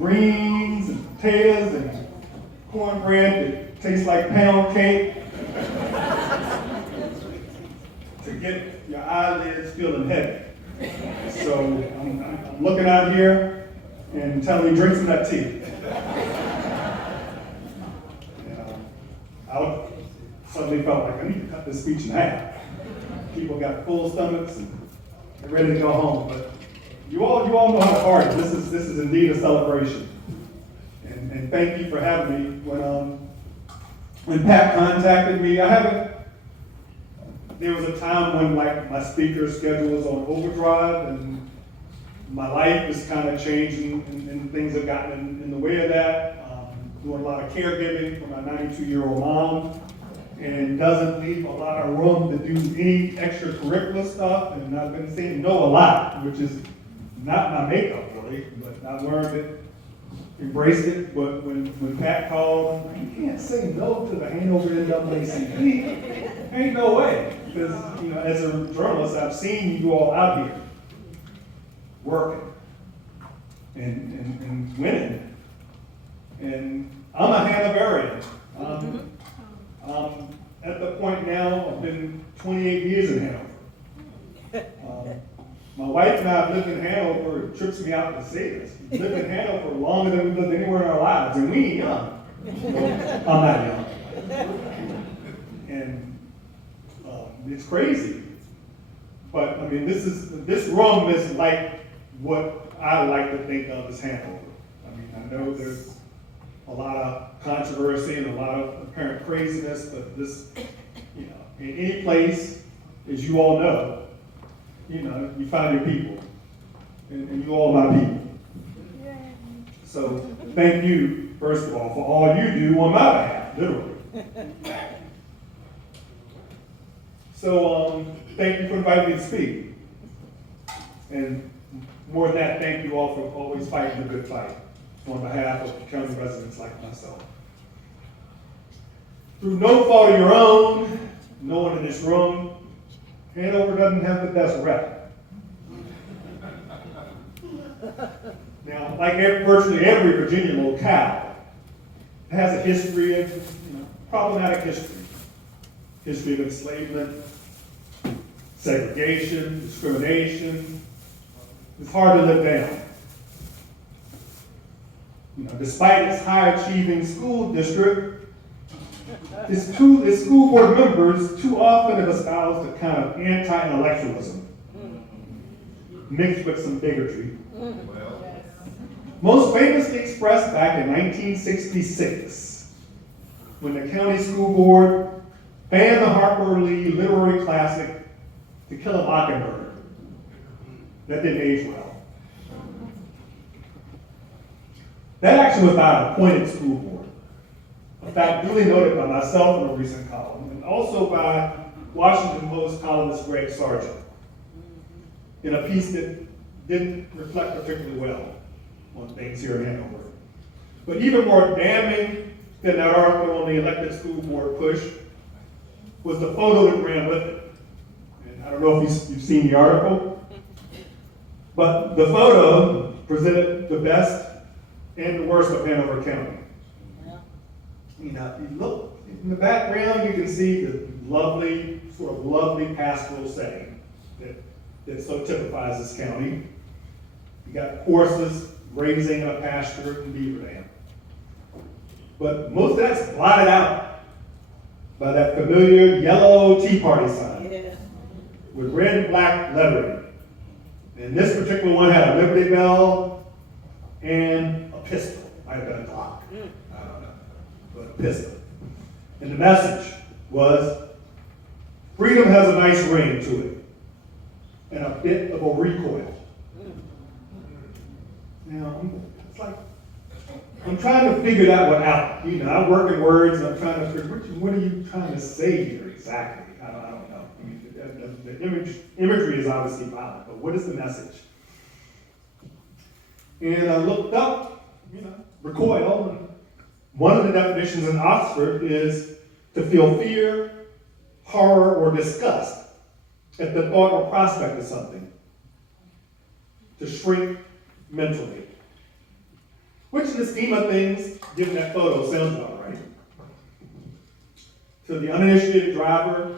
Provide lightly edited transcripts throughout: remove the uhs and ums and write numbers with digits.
greens and potatoes and cornbread that tastes like pound cake to get your eyelids feeling heavy. So I'm looking out here and telling you, drink some of that tea. I suddenly felt like I need to cut this speech in half. People got full stomachs and they're ready to go home. But you all know how hard it is. This is indeed a celebration. And thank you for having me. When Pat contacted me, there was a time when like my speaker schedule was on overdrive and my life is kind of changing and things have gotten in the way of that. Doing a lot of caregiving for my 92-year-old mom and doesn't leave a lot of room to do any extracurricular stuff. And I've been saying no a lot, which is not my makeup really, but I've learned it, embraced it. But when Pat called, you can't say no to the Hanover NAACP. Ain't no way. Because as a journalist, I've seen you all out here working and winning. And I'm a Hanoverian. At the point now, I've been 28 years in Hanover. My wife and I have lived in Hanover. It trips me out to say this. We've lived in Hanover longer than we've lived anywhere in our lives, and we ain't young. I'm not young. And it's crazy. But I mean, this room is like what I like to think of as Hanover. I mean, I know there's a lot of controversy and a lot of apparent craziness, but this, in any place, as you all know, you find your people, and you all my people. So thank you, first of all, for all you do on my behalf, literally. So thank you for inviting me to speak. And more than that, thank you all for always fighting the good fight on behalf of county residents like myself. Through no fault of your own, no one in this room, Hanover doesn't have the best rep. Now, like virtually every Virginia locale, it has a history of problematic history. History of enslavement, segregation, discrimination. It's hard to live down. Despite its high-achieving school district, its school board members too often have espoused a kind of anti-intellectualism mixed with some bigotry. Most famously expressed back in 1966, when the county school board banned the Harper Lee literary classic To Kill a Mockingbird. That didn't age well. That action was by an appointed school board. A fact duly noted by myself in a recent column, and also by Washington Post columnist Greg Sargent, in a piece that didn't reflect particularly well on things here in Hanover. But even more damning than that article on the elected school board push was the photo that ran with it. And I don't know if you've seen the article, but the photo presented the best and the worst of Hanover County. You look in the background, you can see the lovely pastoral setting that so typifies this county. You got horses grazing in a pasture in Beaver Dam. But most of that's blotted out by that familiar yellow Tea Party sign with red and black lettering. And this particular one had a Liberty Bell and a pistol. Might have been a Glock. I don't know. But a pistol. And the message was, freedom has a nice ring to it and a bit of a recoil. Now, it's like, I'm trying to figure that one out. I work in words and I'm trying to figure, what are you trying to say here exactly? I don't know. The imagery is obviously violent, but what is the message? And I looked up, recoil, and one of the definitions in Oxford is to feel fear, horror, or disgust at the thought or prospect of something. To shrink mentally. in the scheme of things, given that photo, sounds about right. To the uninitiated driver,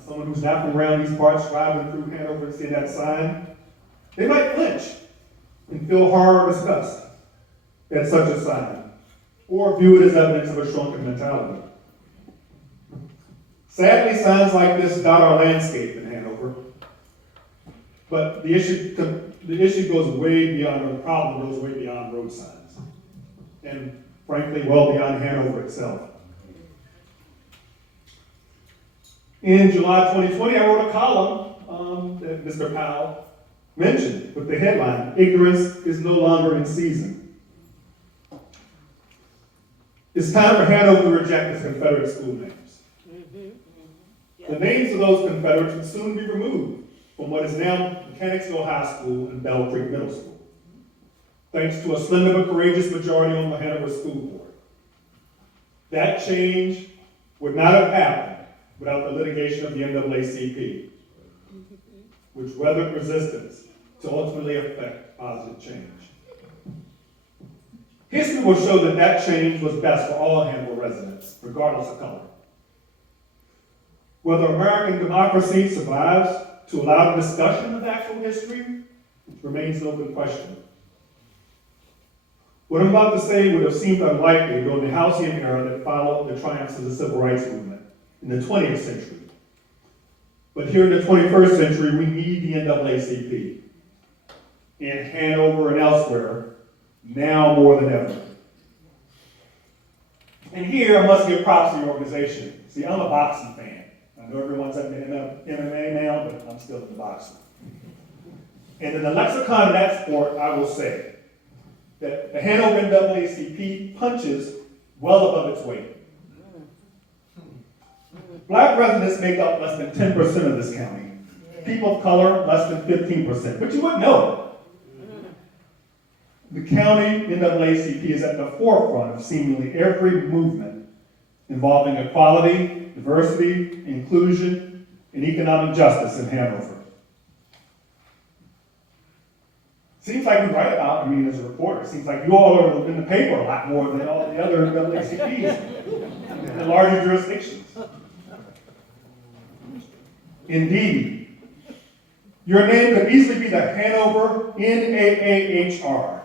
someone who's not from around these parts driving through Hanover and seeing that sign, they might flinch and feel horror or disgust at such a sign, or view it as evidence of a shrunken mentality. Sadly, signs like this dot our landscape in Hanover, but the issue goes way beyond, or the problem goes way beyond road signs, and frankly, well beyond Hanover itself. In July 2020, I wrote a column that Mr. Powell mentioned with the headline, "Ignorance is no longer in season." It's time for Hanover to reject its Confederate school names. The names of those Confederates will soon be removed from what is now Mechanicsville High School and Bell Creek Middle School, thanks to a slender but courageous majority on the Hanover School Board. That change would not have happened without the litigation of the NAACP, which weathered resistance to ultimately effect positive change. History will show that that change was best for all Hanover residents, regardless of color. Whether American democracy survives to allow the discussion of actual history remains an open question. What I'm about to say would have seemed unlikely during the halcyon era that followed the triumphs of the Civil Rights Movement in the 20th century. But here in the 21st century, we need the NAACP. In Hanover and elsewhere, now more than ever. And here, I must give props to the organization. See, I'm a boxing fan. I know everyone's up in MMA now, but I'm still in the boxing. And in the lexicon of that sport, I will say that the Hanover NAACP punches well above its weight. Black residents make up less than 10% of this county. People of color, less than 15%. But you wouldn't know it. The county NAACP is at the forefront of seemingly every movement involving equality, diversity, inclusion, and economic justice in Hanover. Seems like we write about, as a reporter, it seems like you all are in the paper a lot more than all the other NAACPs in the larger jurisdictions. Indeed, your name could easily be the Hanover NAAHR,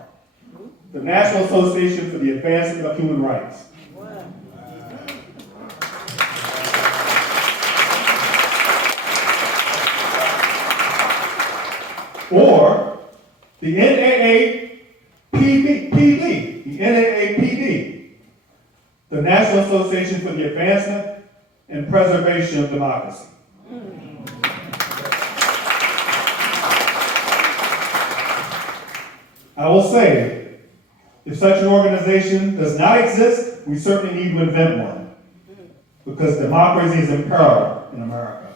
the National Association for the Advancement of Human Rights. Or the NAAPD, the National Association for the Advancement and Preservation of Democracy. I will say, if such an organization does not exist, we certainly need to invent one, because democracy is in peril in America.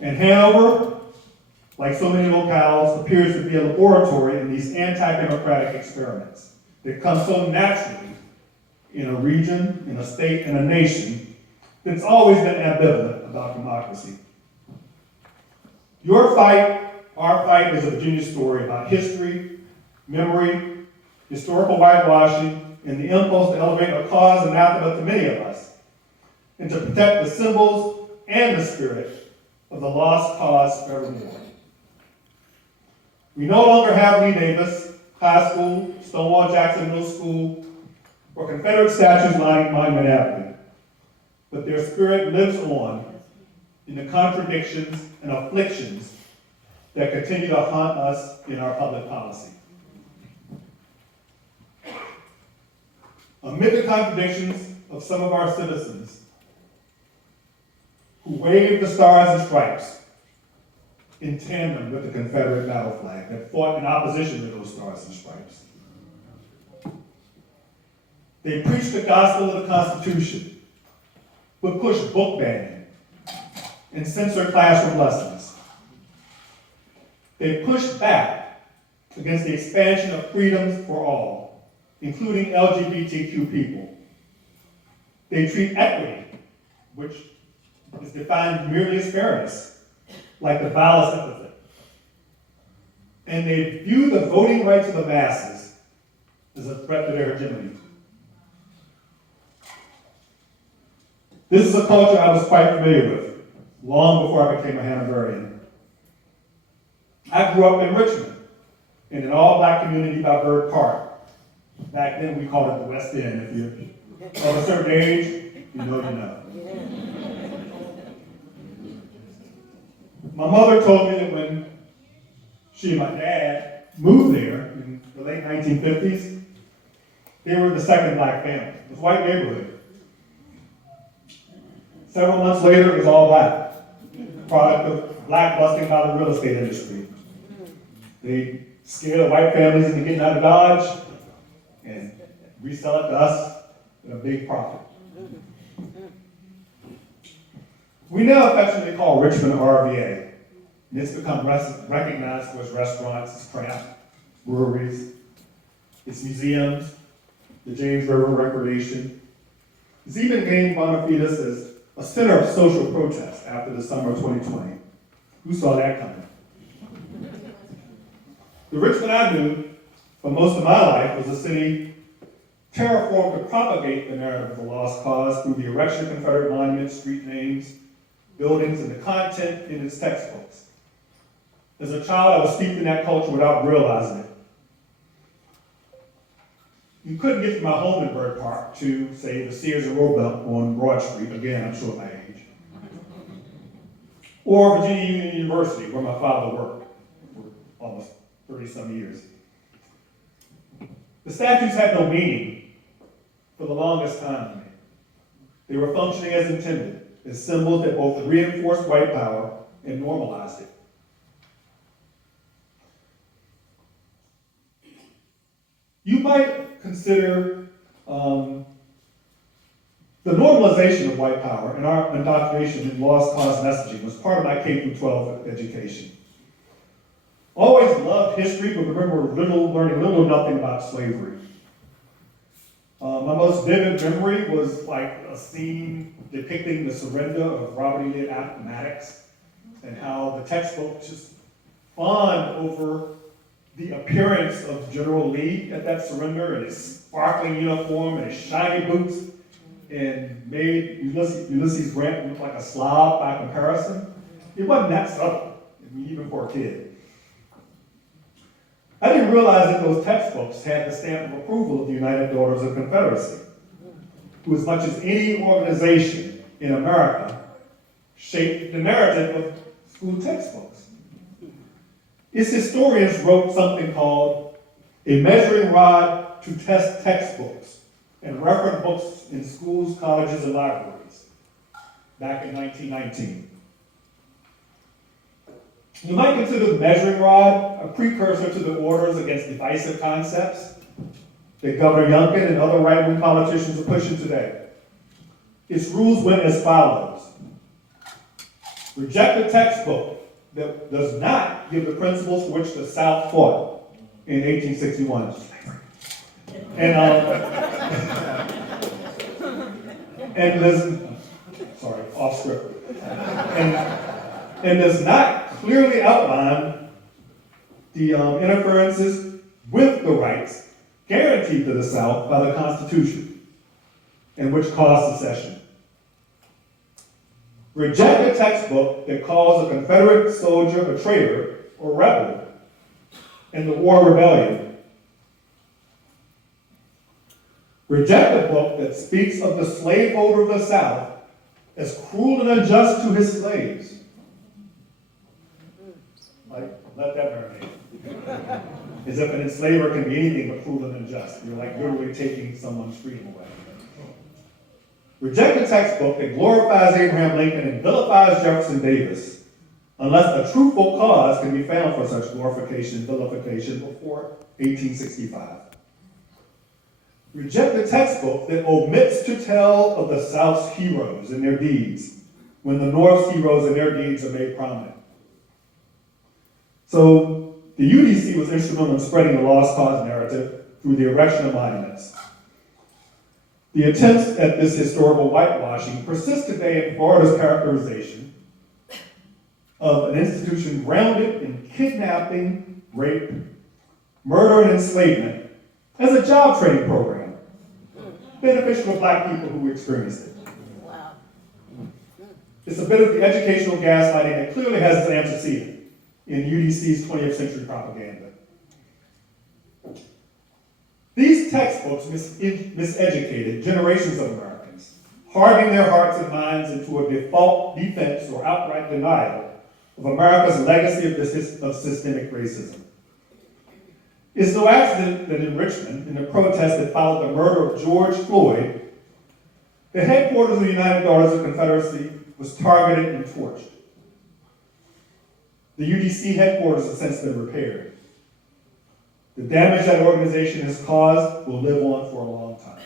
And Hanover, like so many locales, appears to be a laboratory in these anti-democratic experiments that come so naturally in a region, in a state, and a nation that's always been ambivalent about democracy. Your fight, our fight, is a Virginia story about history, memory, historical whitewashing, and the impulse to elevate a cause anathema to many of us, and to protect the symbols and the spirit of the lost cause forevermore. We no longer have Lee Davis High School, Stonewall Jackson Middle School, or Confederate statues lining Monument Avenue, but their spirit lives on in the contradictions and afflictions that continue to haunt us in our public policy. Amid the contradictions of some of our citizens who waved the stars and stripes in tandem with the Confederate battle flag that fought in opposition to those stars and stripes. They preached the gospel of the Constitution, but pushed book banning and censored classroom lessons. They pushed back against the expansion of freedoms for all, including LGBTQ people. They treat equity, which is defined merely as fairness, like the vilest epithet. And they view the voting rights of the masses as a threat to their hegemony. This is a culture I was quite familiar with, long before I became a Hanoverian. I grew up in Richmond, in an all-black community by Bird Park. Back then, we called it the West End. If you're of a certain age, you know you know. My mother told me that when she and my dad moved there in the late 1950s, they were the second black family. It was a white neighborhood. Several months later, it was all black. Product of black busting by the real estate industry. They scared the white families into getting out of Dodge and resell it to us at a big profit. We now affectionately call Richmond RVA, and it's become recognized for its restaurants, its craft, breweries, its museums, the James River Recreation. It's even gained bona fides as a center of social protest after the summer of 2020. Who saw that coming? The Richmond I knew for most of my life was a city terraformed to propagate the narrative of the lost cause through the erection of Confederate monuments, street names, buildings, and the content in its textbooks. As a child, I was steeped in that culture without realizing it. You couldn't get from my home in Bird Park to, say, the Sears and Roebuck on Broad Street, again, I'm sure my age, or Virginia Union University, where my father worked for almost 30-some years. The statues had no meaning for the longest time to me. They were functioning as intended, as symbols that both reinforced white power and normalized it. You might consider the normalization of white power and our indoctrination in lost cause messaging was part of my K-12 education. Always loved history, but remember learning little or nothing about slavery. My most vivid memory was like a scene depicting the surrender of Robert E. Lee Maddox and how the textbook just fawned over the appearance of General Lee at that surrender and his sparkling uniform and his shiny boots and made Ulysses Grant look like a slob by comparison. It wasn't that subtle, even for a kid. I didn't realize that those textbooks had the stamp of approval of the United Daughters of Confederacy, who, as much as any organization in America, shaped the narrative of school textbooks. Its historians wrote something called a measuring rod to test textbooks and reference books in schools, colleges, and libraries back in 1919. You might consider the measuring rod a precursor to the orders against divisive concepts that Governor Youngkin and other right-wing politicians are pushing today. Its rules went as follows. Reject a textbook that does not give the principles for which the South fought in 1861. And listen, sorry, off script. And does not clearly outline the interferences with the rights guaranteed to the South by the Constitution, and which caused secession. Reject a textbook that calls a Confederate soldier a traitor or rebel in the War Rebellion. Reject a book that speaks of the slaveholder of the South as cruel and unjust to his slaves. Like, let that marinate. As if an enslaver can be anything but cruel and unjust. You're like literally taking someone's freedom away. Reject a textbook that glorifies Abraham Lincoln and vilifies Jefferson Davis, unless a truthful cause can be found for such glorification and vilification before 1865. Reject a textbook that omits to tell of the South's heroes and their deeds, when the North's heroes and their deeds are made prominent. So, the UDC was instrumental in spreading the lost cause narrative through the erection of monuments. The attempts at this historical whitewashing persist today in Florida's characterization of an institution grounded in kidnapping, rape, murder, and enslavement as a job training program, beneficial to black people who experienced it. Wow. It's a bit of the educational gaslighting that clearly has its antecedent in UDC's 20th century propaganda. These textbooks miseducated generations of Americans, hardening their hearts and minds into a default defense or outright denial of America's legacy of systemic racism. It's no accident that in Richmond, in the protest that followed the murder of George Floyd, the headquarters of the United Daughters of the Confederacy was targeted and torched. The UDC headquarters has since been repaired. The damage that organization has caused will live on for a long time.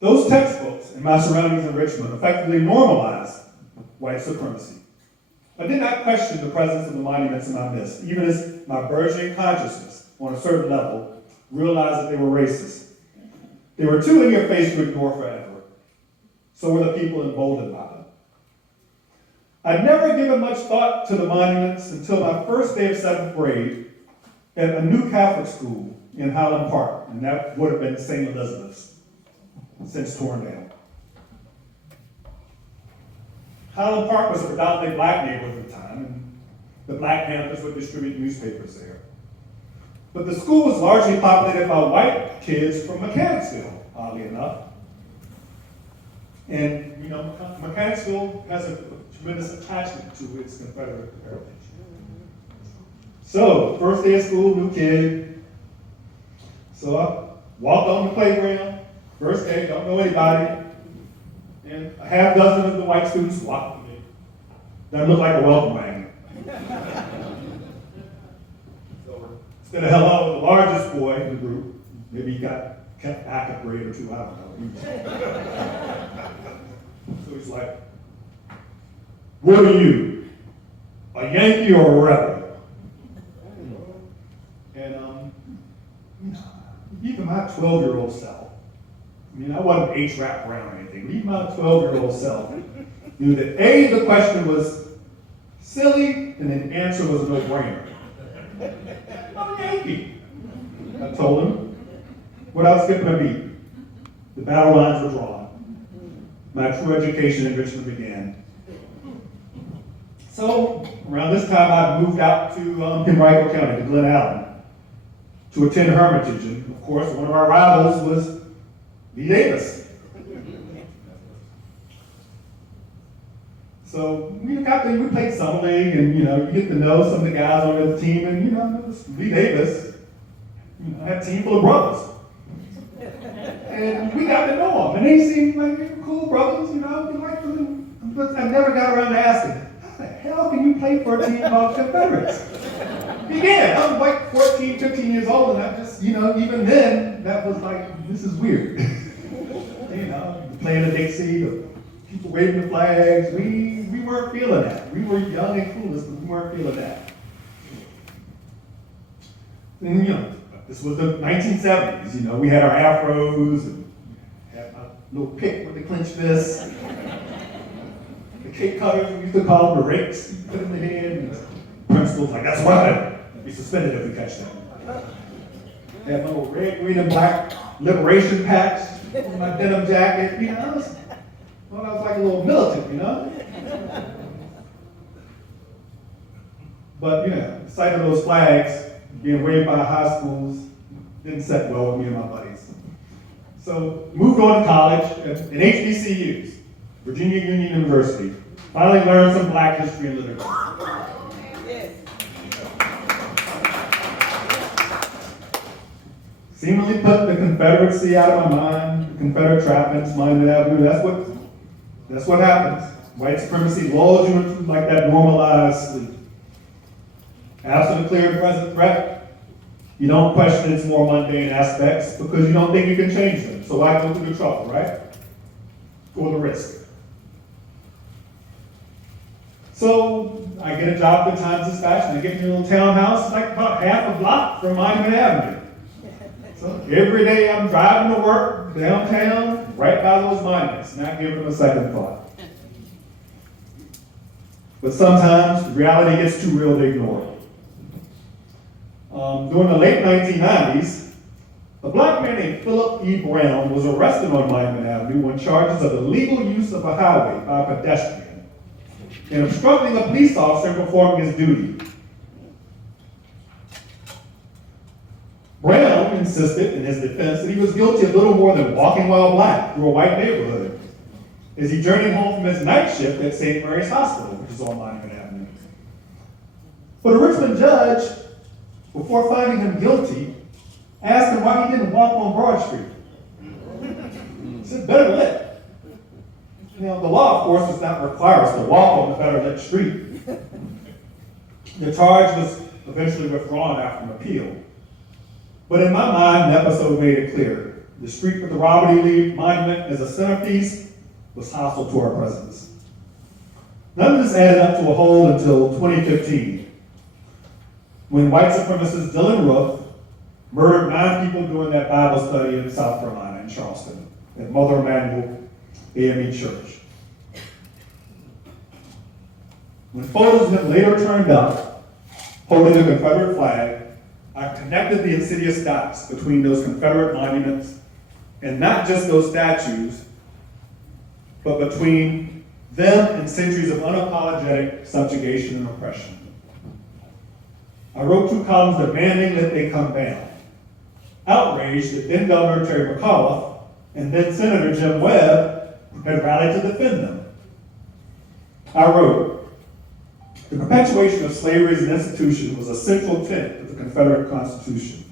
Those textbooks and my surroundings in Richmond effectively normalized white supremacy. I did not question the presence of the monuments in my midst, even as my burgeoning consciousness, on a certain level, realized that they were racist. They were too in your face to ignore forever. So were the people emboldened by them. I'd never given much thought to the monuments until my first day of 7th grade at a new Catholic school in Highland Park, and that would have been St. Elizabeth's, since torn down. Highland Park was a predominantly black neighborhood at the time, and the Black Panthers would distribute newspapers there. But the school was largely populated by white kids from Mechanicsville, oddly enough. And, you know, Mechanicsville has a tremendous attachment to its Confederate heritage. So, first day of school, new kid. So I walked on the playground, first day, don't know anybody. And a half dozen of the white students walked with me. That looked like a welcome wagon. So instead of hello, the largest boy in the group, maybe he got kept back a grade or two, I don't know. So he's like, what are you? A Yankee or a rebel? And even my 12-year-old self, I mean, I wasn't H-Rap Brown or anything, but even my 12-year-old self knew that A, the question was silly, and the answer was a no-brainer. I'm a Yankee. I told him what I was skipping a beat. The battle lines were drawn. My true education in Richmond began. So, around this time, I moved out to Henrico County, to Glen Allen, to attend Hermitage. And of course, one of our rivals was Lee Davis. So we played summer league, and you get to know some of the guys on the team, and it was Lee Davis. Had a team full of brothers. And we got to know them, and they seemed like they were cool brothers, we liked them. But I never got around to asking, how the hell can you play for a team called Confederates? Yeah, I was like 14, 15 years old, and I just, even then, that was like, this is weird. Playing the Dixie, the people waving the flags, we weren't feeling that. We were young and clueless, but we weren't feeling that. And, this was the 1970s, we had our afros, and had my little pick with the clenched fists. The cake cutters, we used to call them the rakes, you put them in the hand, and the principal's like, that's right, be suspended if we catch them. Had my little red, green, and black liberation patch on my denim jacket, I was like a little militant, But, the sight of those flags being waved by high schools didn't set well with me and my buddies. So, moved on to college in HBCUs, Virginia Union University. Finally learned some black history and literature. Seemingly put the Confederacy out of my mind, the Confederate trappings, Monument Avenue, that's what happens. White supremacy lulls you into like that normalized sleep. Absent a clear and present threat, you don't question its more mundane aspects because you don't think you can change them. So why go through the trouble, right? Or the risk. So I get a job at Times Dispatch, and I get me a little townhouse, like about half a block from Monument Avenue. So every day I'm driving to work downtown, right by those monuments, not giving them a second thought. But sometimes reality gets too real to ignore. During the late 1990s, a black man named Philip E. Brown was arrested on Monument Avenue on charges of illegal use of a highway by a pedestrian and obstructing a police officer performing his duty. Brown insisted in his defense that he was guilty of little more than walking while black through a white neighborhood as he journeyed home from his night shift at St. Mary's Hospital, which is on Monument Avenue. But a Richmond judge, before finding him guilty, asked him why he didn't walk on Broad Street. He said, better lit. You know, the law, of course, does not require us to walk on the better lit street. The charge was eventually withdrawn after an appeal. But in my mind, the episode made it clear. The street with the Robert E. Lee Monument as a centerpiece was hostile to our presence. None of this added up to a whole until 2015, when white supremacist Dylan Roof murdered 9 people during that Bible study in South Carolina, in Charleston, at Mother Emanuel AME Church. When photos of him later turned up, holding a Confederate flag, I connected the insidious dots between those Confederate monuments and not just those statues, but between them and centuries of unapologetic subjugation and oppression. I wrote 2 columns demanding that they come down, outraged that then Governor Terry McAuliffe and then Senator Jim Webb had rallied to defend them. I wrote, the perpetuation of slavery as an institution was a central tenet of the Confederate Constitution,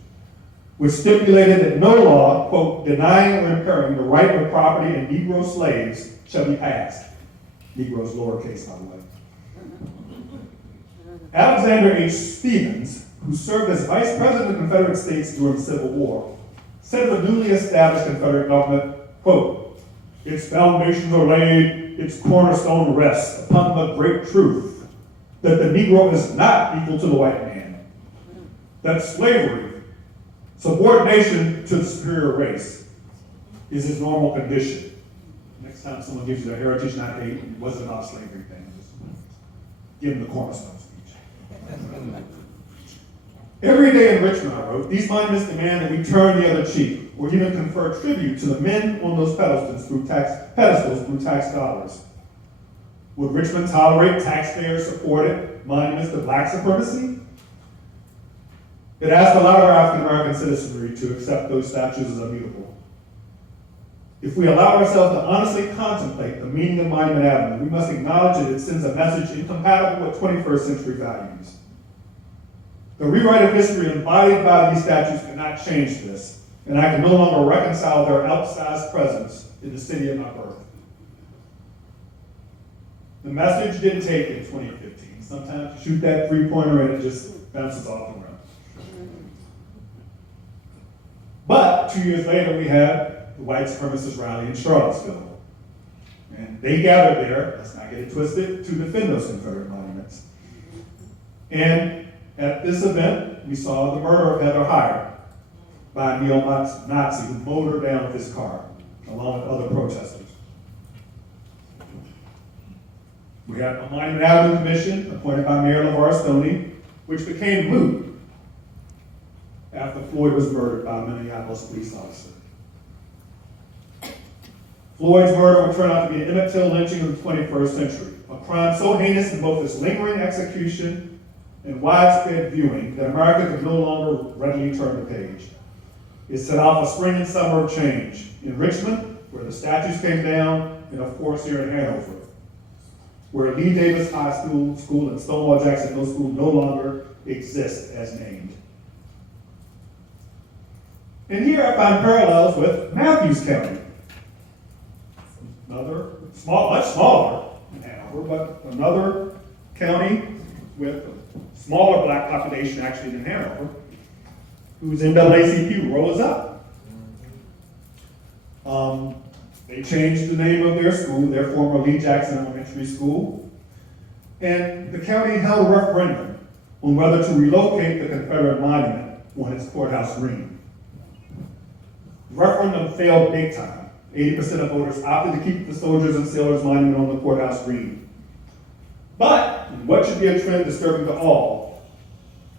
which stipulated that no law, quote, denying or impairing the right of property in Negro slaves shall be passed. Negroes lowercase, by the way. Alexander H. Stevens, who served as Vice President of the Confederate States during the Civil War, said of the newly established Confederate government, quote, its foundations are laid, its cornerstone rests upon the great truth that the Negro is not equal to the white man, that slavery, subordination to the superior race, is his normal condition. Next time someone gives you their heritage, not hate, it wasn't about slavery thing, just give them the cornerstone speech. Every day in Richmond, I wrote, these monuments demand that we turn the other cheek, or even confer tribute to the men on those pedestals through tax dollars. Would Richmond tolerate taxpayer-supported monuments to black supremacy? It asked a lot of our African-American citizenry to accept those statues as immutable. If we allow ourselves to honestly contemplate the meaning of Monument Avenue, we must acknowledge that it sends a message incompatible with 21st century values. The rewrite of history embodied by these statues cannot change this, and I can no longer reconcile their outsized presence in the city of my birth. The message didn't take in 2015. Sometimes you shoot that 3-pointer and it just bounces off the rim. But 2 years later, we had the white supremacist rally in Charlottesville. And they gathered there, let's not get it twisted, to defend those Confederate monuments. And at this event, we saw the murder of Heather Heyer by a neo-Nazi who mowed her down with his car, along with other protesters. We had a Monument Avenue Commission appointed by Mayor LeVar Stoney, which became moot after Floyd was murdered by a Minneapolis police officer. Floyd's murder would turn out to be an Emmett Till lynching of the 21st century, a crime so heinous in both its lingering execution and widespread viewing that America could no longer readily turn the page. It set off a spring and summer of change in Richmond, where the statues came down, and of course here in Hanover, where Lee Davis High School and Stonewall Jackson Middle School no longer exist as named. And here I find parallels with Matthews County. Another, much smaller than Hanover, but another county with a smaller black population actually than Hanover, whose NAACP rose up. They changed the name of their school, their former Lee Jackson Elementary School, and the county held a referendum on whether to relocate the Confederate monument on its courthouse green. The referendum failed big time. 80% of voters opted to keep the Soldiers and Sailors Monument on the courthouse green. But and what should be a trend disturbing to all,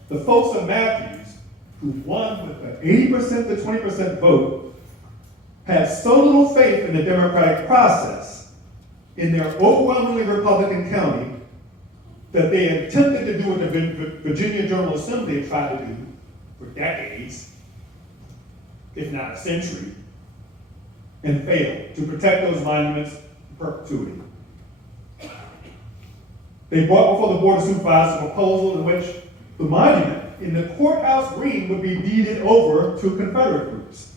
the folks of Matthews, who won with an 80% to 20% vote, had so little faith in the democratic process in their overwhelmingly Republican county that they attempted to do what the Virginia General Assembly had tried to do for decades, if not a century, and failed to protect those monuments in perpetuity. They brought before the Board of Supervisors a proposal in which the monument in the courthouse green would be deeded over to Confederate groups.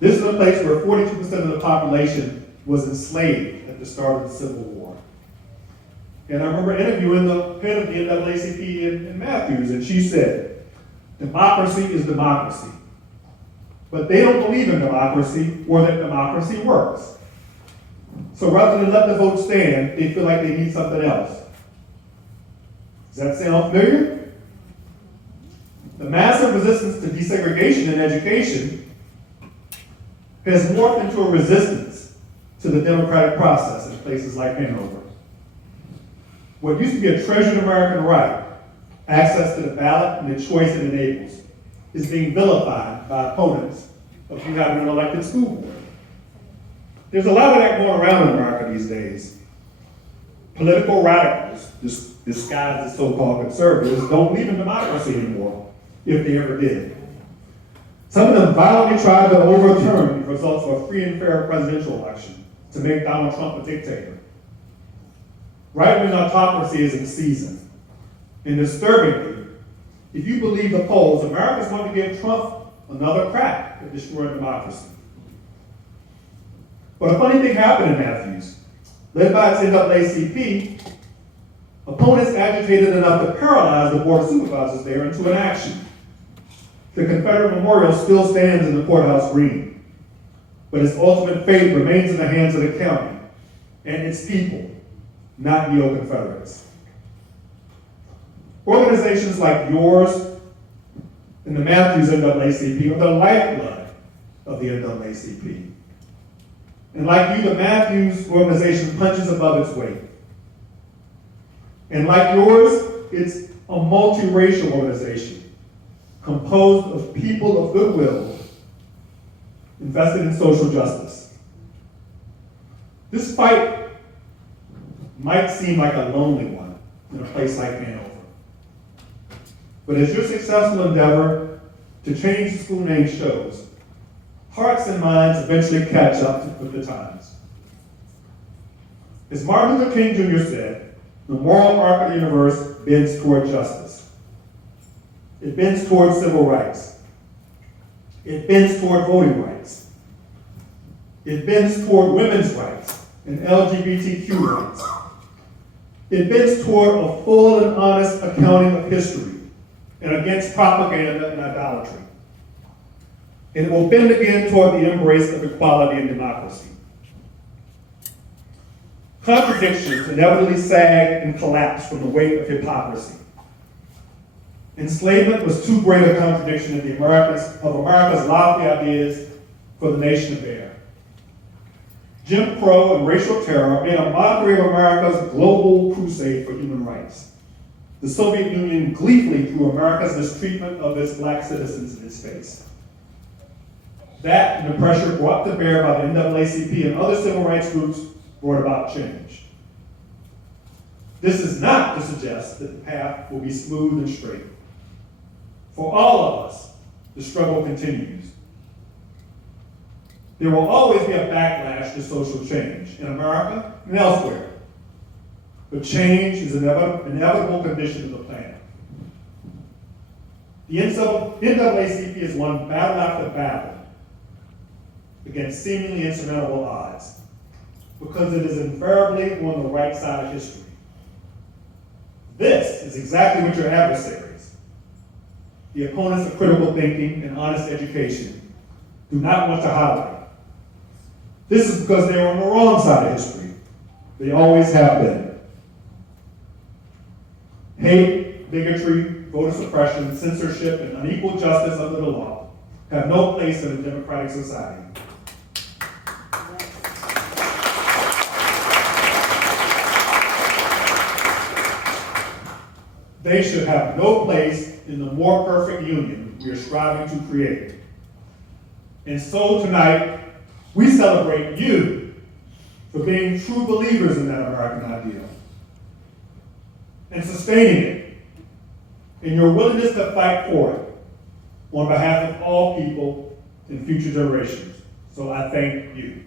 This is a place where 42% of the population was enslaved at the start of the Civil War. And I remember interviewing the head of the NAACP in Matthews, and she said, democracy is democracy. But they don't believe in democracy or that democracy works. So rather than let the vote stand, they feel like they need something else. Does that sound familiar? The massive resistance to desegregation in education has morphed into a resistance to the democratic process in places like Hanover. What used to be a treasured American right, access to the ballot and the choice it enables, is being vilified by opponents of you having an elected school board. There's a lot of that going around in America these days. Political radicals, disguised as so-called conservatives, don't believe in democracy anymore, if they ever did. Some of them violently tried to overturn the results of a free and fair presidential election to make Donald Trump a dictator. Right-wing autocracy is in season. And disturbingly, if you believe the polls, America's going to give Trump another crack at destroying democracy. But a funny thing happened in Matthews. Led by its NAACP, opponents agitated enough to paralyze the Board of Supervisors there into inaction. The Confederate memorial still stands in the courthouse green, but its ultimate fate remains in the hands of the county and its people, not neo-Confederates. Organizations like yours and the Matthews NAACP are the lifeblood of the NAACP. And like you, the Matthews organization punches above its weight. And like yours, it's a multiracial organization composed of people of goodwill invested in social justice. This fight might seem like a lonely one in a place like Hanover. But as your successful endeavor to change the school name shows, hearts and minds eventually catch up with the times. As Martin Luther King Jr. said, the moral arc of the universe bends toward justice. It bends toward civil rights. It bends toward voting rights. It bends toward women's rights and LGBTQ rights. It bends toward a full and honest accounting of history and against propaganda and idolatry. And it will bend again toward the embrace of equality and democracy. Contradictions inevitably sag and collapse from the weight of hypocrisy. Enslavement was too great a contradiction of America's lofty ideas for the nation to bear. Jim Crow and racial terror made a mockery of America's global crusade for human rights. The Soviet Union gleefully threw America's mistreatment of its black citizens in its face. That and the pressure brought to bear by the NAACP and other civil rights groups brought about change. This is not to suggest that the path will be smooth and straight. For all of us, the struggle continues. There will always be a backlash to social change in America and elsewhere. But change is an inevitable condition of the planet. The NAACP has won battle after battle against seemingly insurmountable odds because it is invariably on the right side of history. This is exactly what your adversaries, the opponents of critical thinking and honest education, do not want to highlight. This is because they are on the wrong side of history. They always have been. Hate, bigotry, voter suppression, censorship, and unequal justice under the law have no place in a democratic society. They should have no place in the more perfect union we are striving to create. And so tonight, we celebrate you for being true believers in that American ideal and sustaining it in your willingness to fight for it on behalf of all people and future generations. So I thank you.